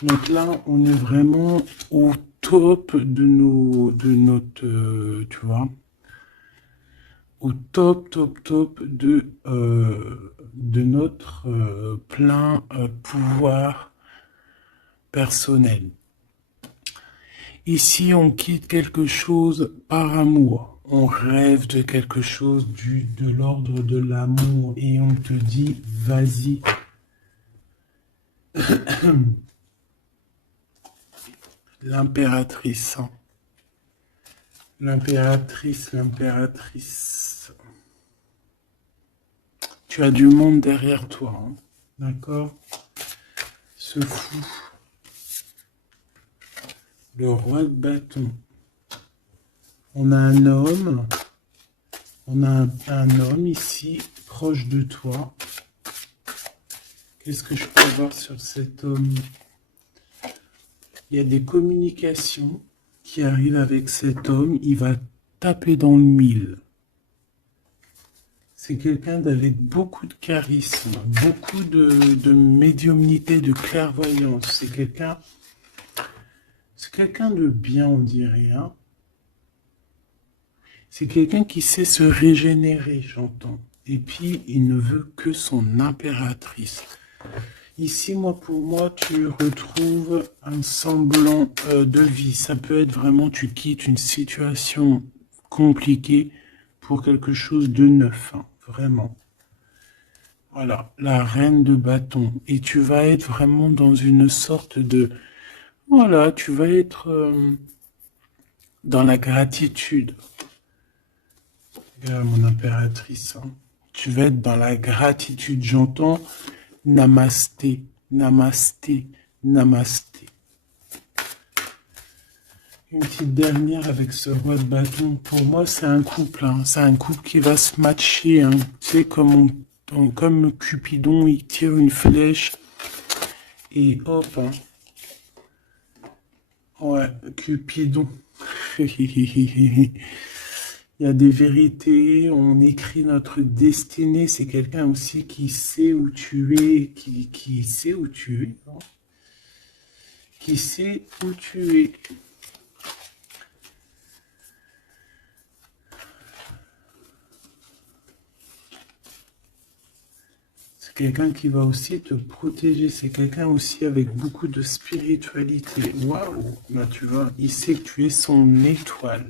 Donc là, on est vraiment au top de notre, tu vois, au top de notre plein pouvoir personnel. Ici, on quitte quelque chose par amour. On rêve de quelque chose de l'ordre de l'amour et on te dit, vas-y. L'impératrice. Hein. L'impératrice. Tu as du monde derrière toi. Hein. D'accord? Ce fou. Le roi de bâton. On a un homme. On a un homme ici, proche de toi. Qu'est-ce que je peux avoir sur cet homme? Il y a des communications qui arrivent avec cet homme. Il va taper dans le mille. C'est quelqu'un d'avec beaucoup de charisme, beaucoup de médiumnité, de clairvoyance. C'est quelqu'un de bien, on dirait. Hein. C'est quelqu'un qui sait se régénérer, j'entends. Et puis, il ne veut que son impératrice. Ici, pour moi, tu retrouves un semblant de vie. Ça peut être vraiment, tu quittes une situation compliquée pour quelque chose de neuf. Hein, vraiment. Voilà, la reine de bâton. Et tu vas être vraiment dans une sorte de... Voilà, tu vas être dans la gratitude. Regarde mon impératrice. Hein. Tu vas être dans la gratitude. J'entends namasté, namasté, namasté. Une petite dernière avec ce roi de bâton. Pour moi, c'est un couple. Hein. C'est un couple qui va se matcher. Hein. Tu sais, comme Cupidon, il tire une flèche. Et hop. Hein. Ouais, Cupidon. Il y a des vérités, on écrit notre destinée. C'est quelqu'un aussi qui sait où tu es, qui sait où tu es. Hein. Qui sait où tu es. C'est quelqu'un qui va aussi te protéger. C'est quelqu'un aussi avec beaucoup de spiritualité. Waouh! Bah, tu vois, il sait que tu es son étoile.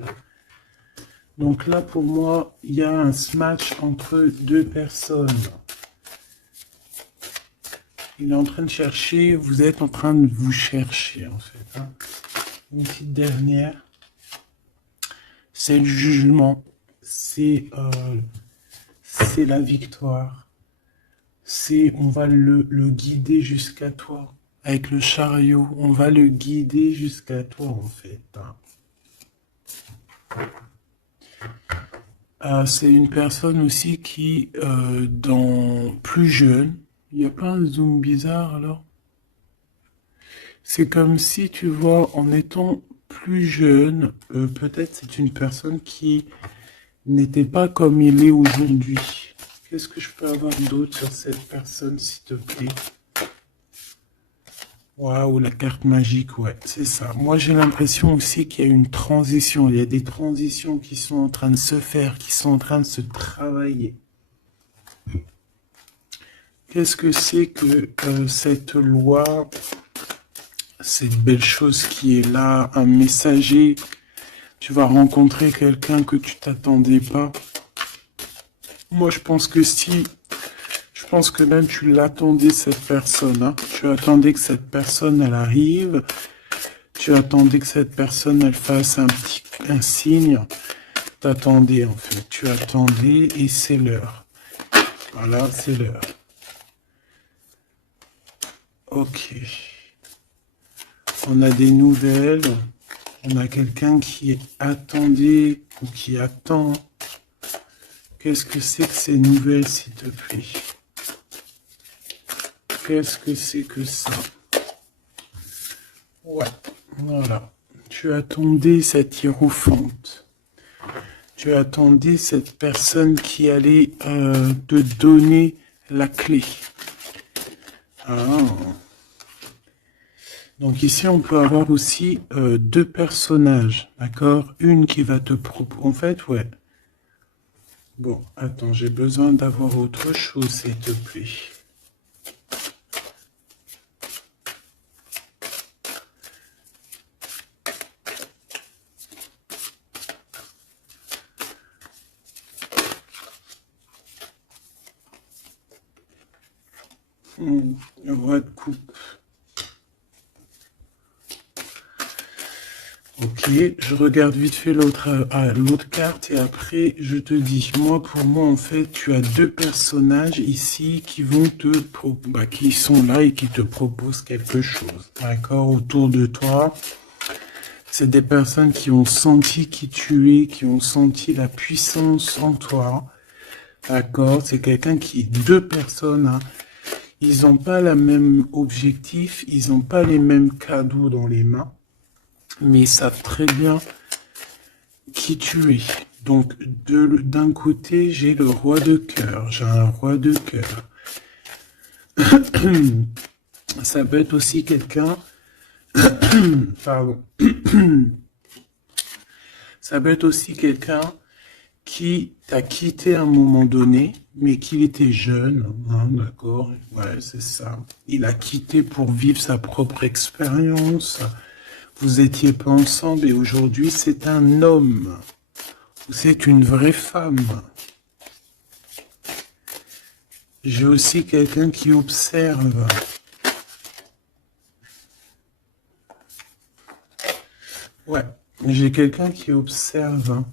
Donc là, pour moi, il y a un match entre deux personnes. Il est en train de chercher, vous êtes en train de vous chercher, en fait. Hein. Une petite dernière. C'est le jugement. C'est c'est la victoire. On va le guider jusqu'à toi. Avec le chariot, on va le guider jusqu'à toi, en fait. C'est une personne aussi qui, plus jeune, il n'y a pas un zoom bizarre alors? C'est comme si, tu vois, en étant plus jeune, peut-être c'est une personne qui n'était pas comme il est aujourd'hui. Qu'est-ce que je peux avoir d'autre sur cette personne, s'il te plaît? Waouh, la carte magique, ouais, c'est ça. Moi, j'ai l'impression aussi qu'il y a une transition. Il y a des transitions qui sont en train de se faire, qui sont en train de se travailler. Qu'est-ce que c'est que cette loi, cette belle chose qui est là, un messager? Tu vas rencontrer quelqu'un que tu t'attendais pas. Moi, je pense que si, je pense que même tu l'attendais, cette personne, hein. Tu attendais que cette personne, elle arrive. Tu attendais que cette personne, elle fasse un signe. T'attendais, en fait. Tu attendais et c'est l'heure. Voilà, c'est l'heure. Ok. On a des nouvelles. On a quelqu'un qui attendait ou qui attend. Qu'est-ce que c'est que ces nouvelles, s'il te plaît? Qu'est-ce que c'est que ça? Ouais, voilà. Tu attendais cette hiérophante. Tu attendais cette personne qui allait te donner la clé. Ah. Donc ici, on peut avoir aussi deux personnages, d'accord? Une qui va te proposer... En fait, ouais. Bon, attends, j'ai besoin d'avoir autre chose, s'il te plaît. Le roi de coupe. Ok, je regarde vite fait l'autre carte et après je te dis. Moi, pour moi, en fait, tu as deux personnages ici qui vont qui sont là et qui te proposent quelque chose. D'accord, autour de toi. C'est des personnes qui ont senti qui tu es, qui ont senti la puissance en toi. D'accord, c'est deux personnes, hein. Ils n'ont pas le même objectif, ils n'ont pas les mêmes cadeaux dans les mains, mais ils savent très bien qui tu es. Donc, d'un côté, j'ai le roi de cœur, j'ai un roi de cœur. Ça peut être aussi quelqu'un, pardon, ça peut être aussi quelqu'un qui t'a quitté à un moment donné, mais qu'il était jeune, hein, d'accord? Ouais, c'est ça. Il a quitté pour vivre sa propre expérience. Vous étiez pas ensemble et aujourd'hui c'est un homme. C'est une vraie femme. J'ai aussi quelqu'un qui observe. Ouais, j'ai quelqu'un qui observe.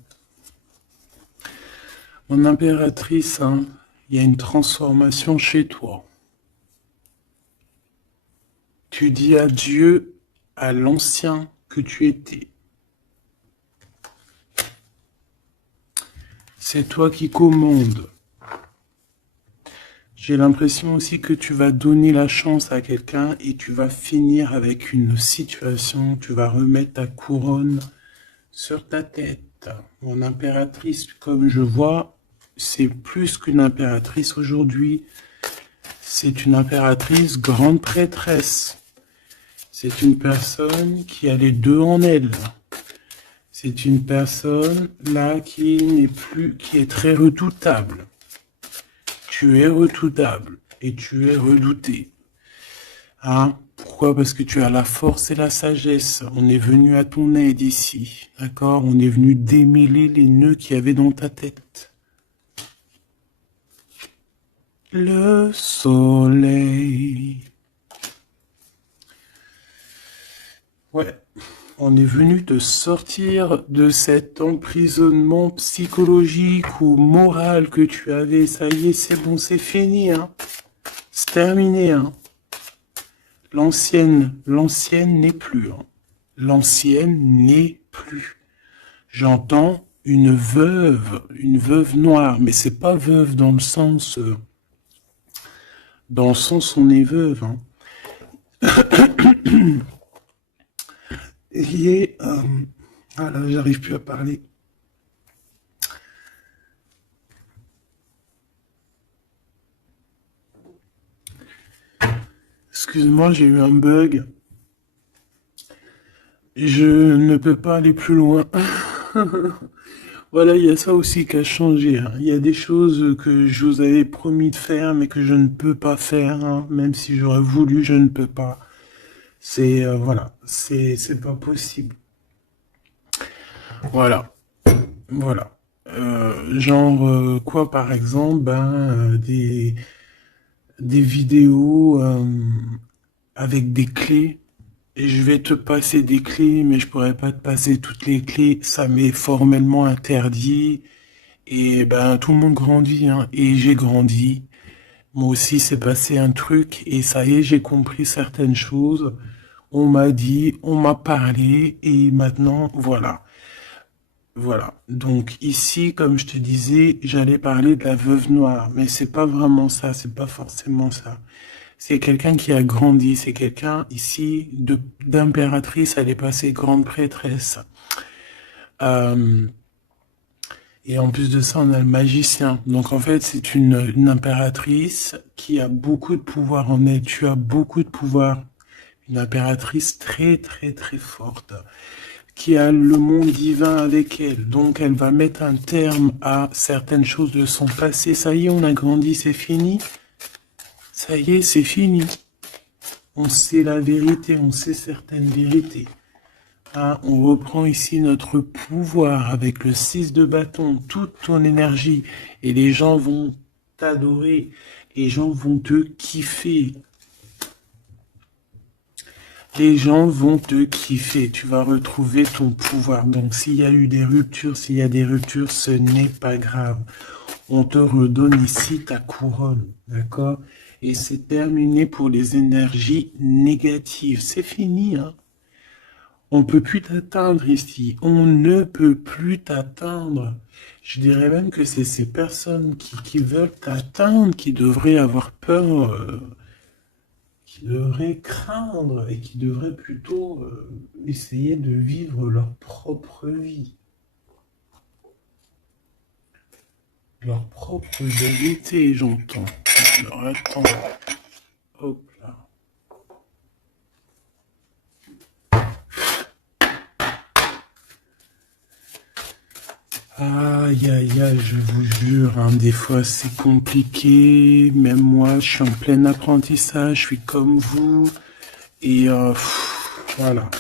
Mon impératrice, hein, il y a une transformation chez toi. Tu dis adieu à l'ancien que tu étais. C'est toi qui commandes. J'ai l'impression aussi que tu vas donner la chance à quelqu'un et tu vas finir avec une situation, tu vas remettre ta couronne sur ta tête. Mon impératrice, comme je vois, c'est plus qu'une impératrice aujourd'hui. C'est une impératrice grande prêtresse. C'est une personne qui a les deux en elle. C'est une personne là qui est très redoutable. Tu es redoutable et tu es redouté. Hein? Pourquoi? Parce que tu as la force et la sagesse. On est venu à ton aide ici. D'accord? On est venu démêler les nœuds qu'il y avait dans ta tête. Le soleil. Ouais. On est venu te sortir de cet emprisonnement psychologique ou moral que tu avais. Ça y est, c'est bon, c'est fini, hein. C'est terminé, hein. L'ancienne n'est plus, hein. L'ancienne n'est plus. J'entends une veuve noire, mais c'est pas veuve dans le sens on est veuve, hein. Et ah là, j'arrive plus à parler. Excuse-moi, j'ai eu un bug. Je ne peux pas aller plus loin. Voilà, il y a ça aussi qui a changé, hein. Il y a des choses que je vous avais promis de faire, mais que je ne peux pas faire, hein. Même si j'aurais voulu, je ne peux pas. C'est voilà, c'est pas possible. Voilà, voilà. Genre quoi, par exemple, des vidéos avec des clés. Et je vais te passer des clés, mais je pourrais pas te passer toutes les clés. Ça m'est formellement interdit. Et ben tout le monde grandit, hein. Et j'ai grandi. Moi aussi, c'est passé un truc. Et ça y est, j'ai compris certaines choses. On m'a dit, on m'a parlé. Et maintenant, voilà. Voilà. Donc ici, comme je te disais, j'allais parler de la veuve noire. Mais c'est pas vraiment ça. C'est pas forcément ça. C'est quelqu'un qui a grandi, c'est quelqu'un ici d'impératrice, elle est passée grande prêtresse. Euh, et en plus de ça, on a le magicien. Donc en fait, c'est une impératrice qui a beaucoup de pouvoir en elle. Tu as beaucoup de pouvoir. Une impératrice très très très forte, qui a le monde divin avec elle. Donc elle va mettre un terme à certaines choses de son passé. Ça y est, on a grandi, c'est fini. Ça y est, c'est fini. On sait la vérité, on sait certaines vérités. Ah, on reprend ici notre pouvoir avec le 6 de bâton, toute ton énergie. Et les gens vont t'adorer. Les gens vont te kiffer. Les gens vont te kiffer. Tu vas retrouver ton pouvoir. Donc, s'il y a eu des ruptures, s'il y a des ruptures, ce n'est pas grave. On te redonne ici ta couronne. D'accord ? Et c'est terminé pour les énergies négatives. C'est fini, hein. On peut plus t'atteindre ici. On ne peut plus t'atteindre. Je dirais même que c'est ces personnes qui veulent t'atteindre qui devraient avoir peur, qui devraient craindre et qui devraient plutôt essayer de vivre leur propre vie. Leur propre vérité, j'entends. Alors attends. Hop là. Aïe, aïe, aïe, je vous jure, hein, des fois c'est compliqué. Même moi, je suis en plein apprentissage, je suis comme vous. Et voilà.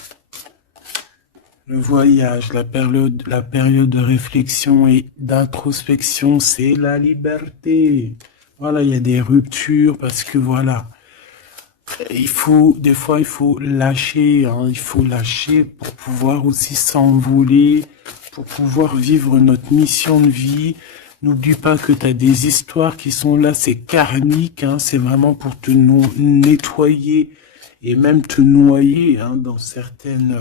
Le voyage, la période de réflexion et d'introspection, c'est la liberté. Voilà, il y a des ruptures parce que voilà. Des fois, il faut lâcher, hein, il faut lâcher pour pouvoir aussi s'envoler, pour pouvoir vivre notre mission de vie. N'oublie pas que tu as des histoires qui sont là, c'est karmique, hein, c'est vraiment pour te nettoyer et même te noyer, hein, dans certaines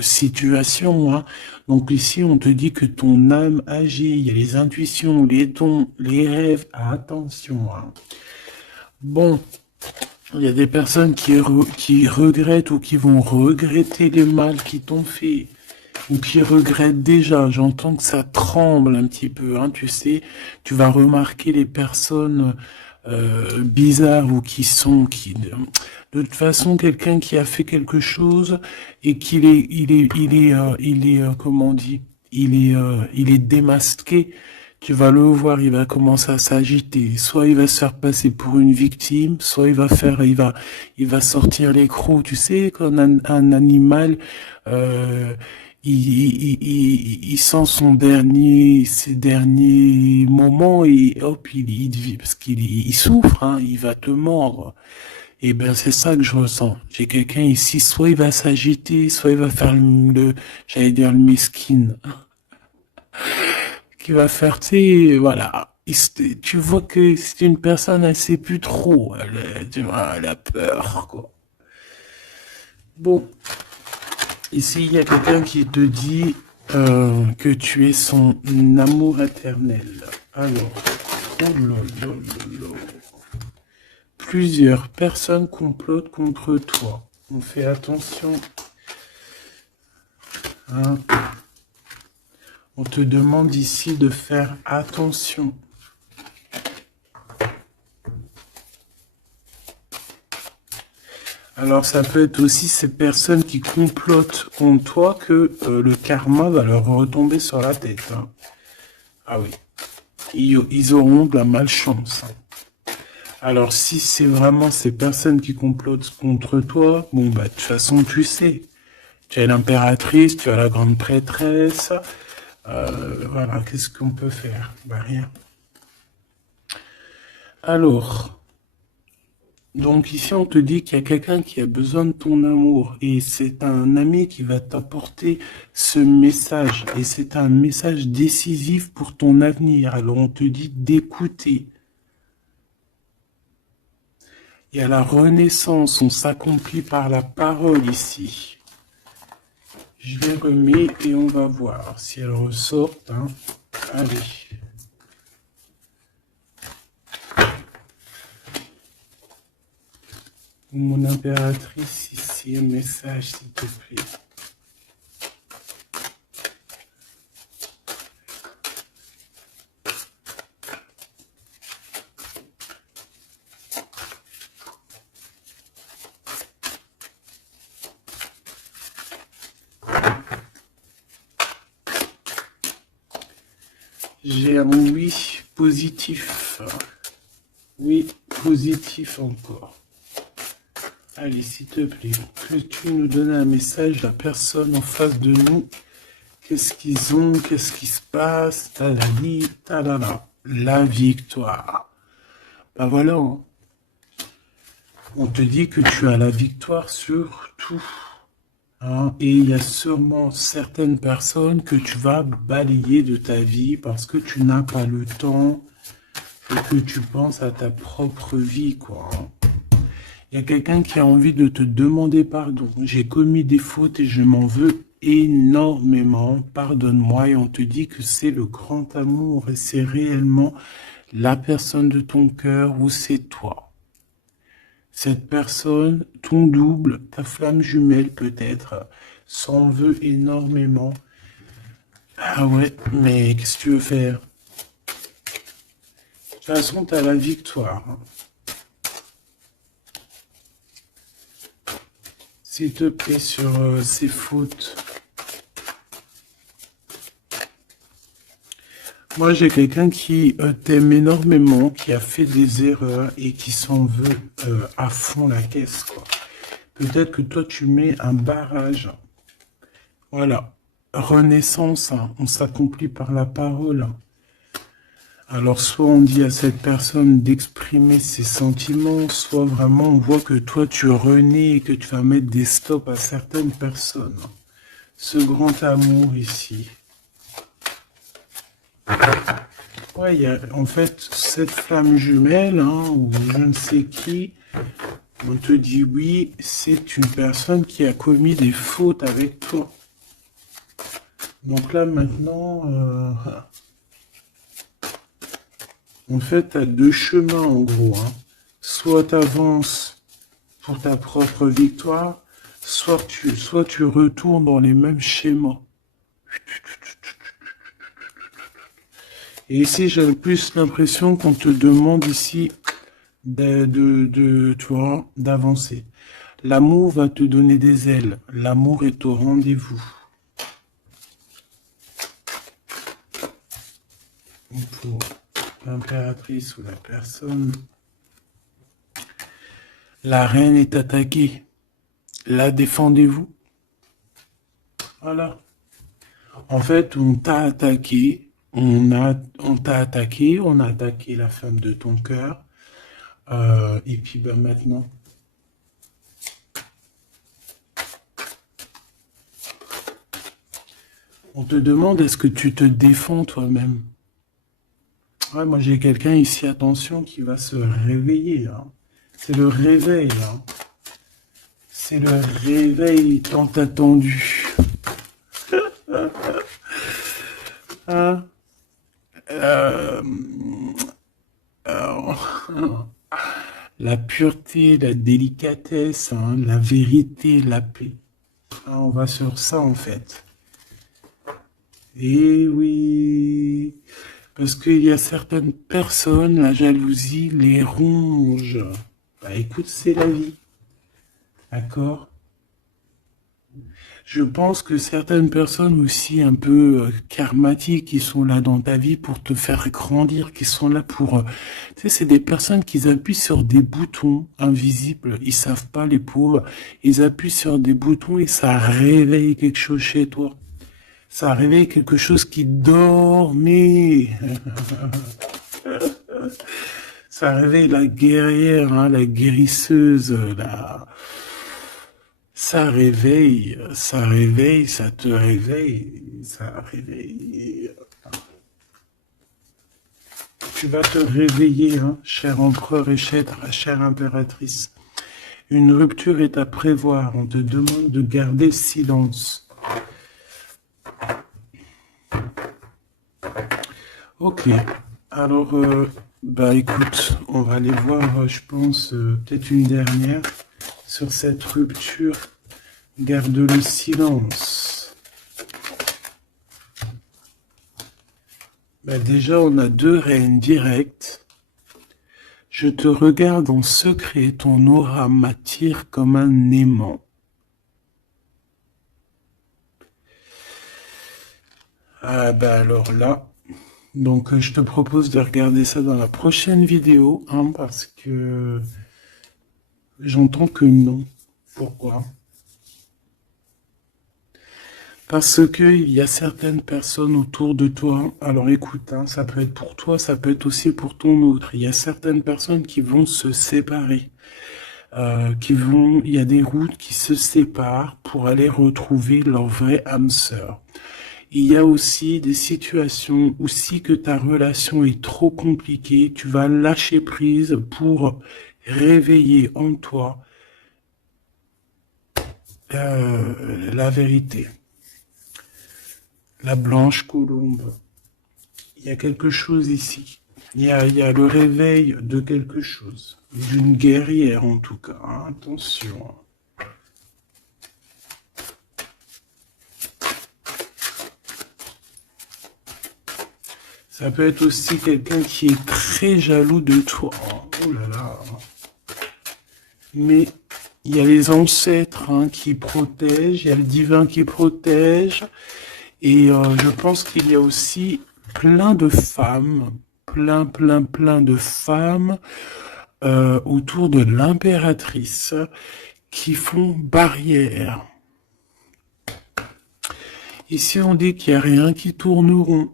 situations, hein. Donc ici, on te dit que ton âme agit, il y a les intuitions, les dons, les rêves, attention, hein. Bon. Il y a des personnes qui regrettent ou qui vont regretter les mal qu'ils t'ont fait, ou qui regrettent déjà. J'entends que ça tremble un petit peu, hein, tu sais. Tu vas remarquer les personnes bizarres ou de toute façon, quelqu'un qui a fait quelque chose et comment on dit, il est démasqué. Tu vas le voir, il va commencer à s'agiter. Soit il va se faire passer pour une victime, soit il va sortir les crocs. Tu sais, quand un animal, euh, il sent ses derniers moments et hop, il vit parce il souffre, hein, il va te mordre. Et ben c'est ça que je ressens. J'ai quelqu'un ici, soit il va s'agiter, soit il va faire j'allais dire le miskin, qui va faire, tu sais, voilà. Tu vois que c'est une personne, elle sait plus trop, tu vois, elle a peur, quoi. Bon, ici il y a quelqu'un qui te dit que tu es son amour éternel. Alors, oh là là là là. Plusieurs personnes complotent contre toi. On fait attention. Hein. On te demande ici de faire attention. Alors ça peut être aussi ces personnes qui complotent contre toi que le karma va leur retomber sur la tête. Hein. Ah oui. Ils auront de la malchance. Alors si c'est vraiment ces personnes qui complotent contre toi, bon bah de toute façon tu sais. Tu as l'impératrice, tu as la grande prêtresse. Voilà, qu'est-ce qu'on peut faire? Bah rien. Alors, donc ici on te dit qu'il y a quelqu'un qui a besoin de ton amour et c'est un ami qui va t'apporter ce message et c'est un message décisif pour ton avenir. Alors on te dit d'écouter. Il y a la renaissance, on s'accomplit par la parole ici. Je les remets et on va voir si elles ressortent. Hein. Allez. Mon impératrice, ici, un message, s'il te plaît. J'ai un oui positif. Oui, positif encore. Allez, s'il te plaît, que tu nous donnes un message, la personne en face de nous. Qu'est-ce qu'ils ont, qu'est-ce qui se passe, talali, talala. La victoire. Ben voilà, hein. On te dit que tu as la victoire sur tout. Hein, et il y a sûrement certaines personnes que tu vas balayer de ta vie parce que tu n'as pas le temps et que tu penses à ta propre vie, quoi. Hein. Il y a quelqu'un qui a envie de te demander pardon. J'ai commis des fautes et je m'en veux énormément. Pardonne-moi. Et on te dit que c'est le grand amour et c'est réellement la personne de ton cœur ou c'est toi. Cette personne, ton double, ta flamme jumelle peut-être, s'en veut énormément. Ah ouais, mais qu'est-ce que tu veux faire? De toute façon, tu as la victoire. S'il te plaît, sur ces fautes. Moi, j'ai quelqu'un qui t'aime énormément, qui a fait des erreurs et qui s'en veut à fond la caisse, quoi. Peut-être que toi, tu mets un barrage. Voilà. Renaissance, hein. On s'accomplit par la parole. Alors, soit on dit à cette personne d'exprimer ses sentiments, soit vraiment on voit que toi, tu renais et que tu vas mettre des stops à certaines personnes. Ce grand amour ici. Ouais, il y a en fait cette flamme jumelle, hein, ou je ne sais qui, on te dit oui, c'est une personne qui a commis des fautes avec toi. Donc là maintenant, en fait, tu as deux chemins en gros. Hein. Soit tu avances pour ta propre victoire, soit tu retournes dans les mêmes schémas. Et ici, j'ai plus l'impression qu'on te demande ici tu vois, d'avancer. L'amour va te donner des ailes. L'amour est au rendez-vous. Pour l'impératrice ou la personne, la reine est attaquée. La défendez-vous. Voilà. En fait, on t'a attaqué. On t'a attaqué. On a attaqué la femme de ton cœur. Et puis ben maintenant, On te demande est-ce que tu te défends toi-même. Ouais, moi j'ai quelqu'un ici, attention, qui va se réveiller. Hein. C'est le réveil. Hein. C'est le réveil tant attendu. Hein. Euh, la pureté, la délicatesse, hein, la vérité, la paix. Hein, on va sur ça en fait. Et oui, parce qu'il y a certaines personnes, la jalousie les ronge. Bah écoute, c'est la vie. D'accord? Je pense que certaines personnes aussi un peu karmatiques qui sont là dans ta vie pour te faire grandir, qui sont là pour... tu sais, c'est des personnes qui appuient sur des boutons invisibles. Ils savent pas, les pauvres. Ils appuient sur des boutons et ça réveille quelque chose chez toi. Ça réveille quelque chose qui dormait. Ça réveille la guerrière, hein, la guérisseuse, la... ça réveille, ça te réveille, ça réveille. Tu vas te réveiller, hein, cher empereur et chère impératrice. Une rupture est à prévoir, on te demande de garder silence. Ok, alors, bah écoute, on va aller voir, je pense, peut-être une dernière sur cette rupture. Garde le silence. Bah déjà, on a 2 reines directes. Je te regarde en secret, ton aura m'attire comme un aimant. Ah bah alors là, donc je te propose de regarder ça dans la prochaine vidéo, hein, parce que j'entends que non. Pourquoi? Parce que il y a certaines personnes autour de toi, alors écoute, hein, ça peut être pour toi, ça peut être aussi pour ton autre. Il y a certaines personnes qui vont se séparer, il y a des routes qui se séparent pour aller retrouver leur vraie âme sœur. Il y a aussi des situations où si que ta relation est trop compliquée, tu vas lâcher prise pour réveiller en toi la vérité. La blanche colombe. Il y a quelque chose ici. Il y a le réveil de quelque chose. D'une guerrière en tout cas. Hein, attention. Ça peut être aussi quelqu'un qui est très jaloux de toi. Oh là là. Mais il y a les ancêtres, hein, qui protègent, il y a le divin qui protège. Et je pense qu'il y a aussi plein de femmes, plein de femmes autour de l'impératrice qui font barrière. Ici, on dit qu'il n'y a rien qui tourne rond.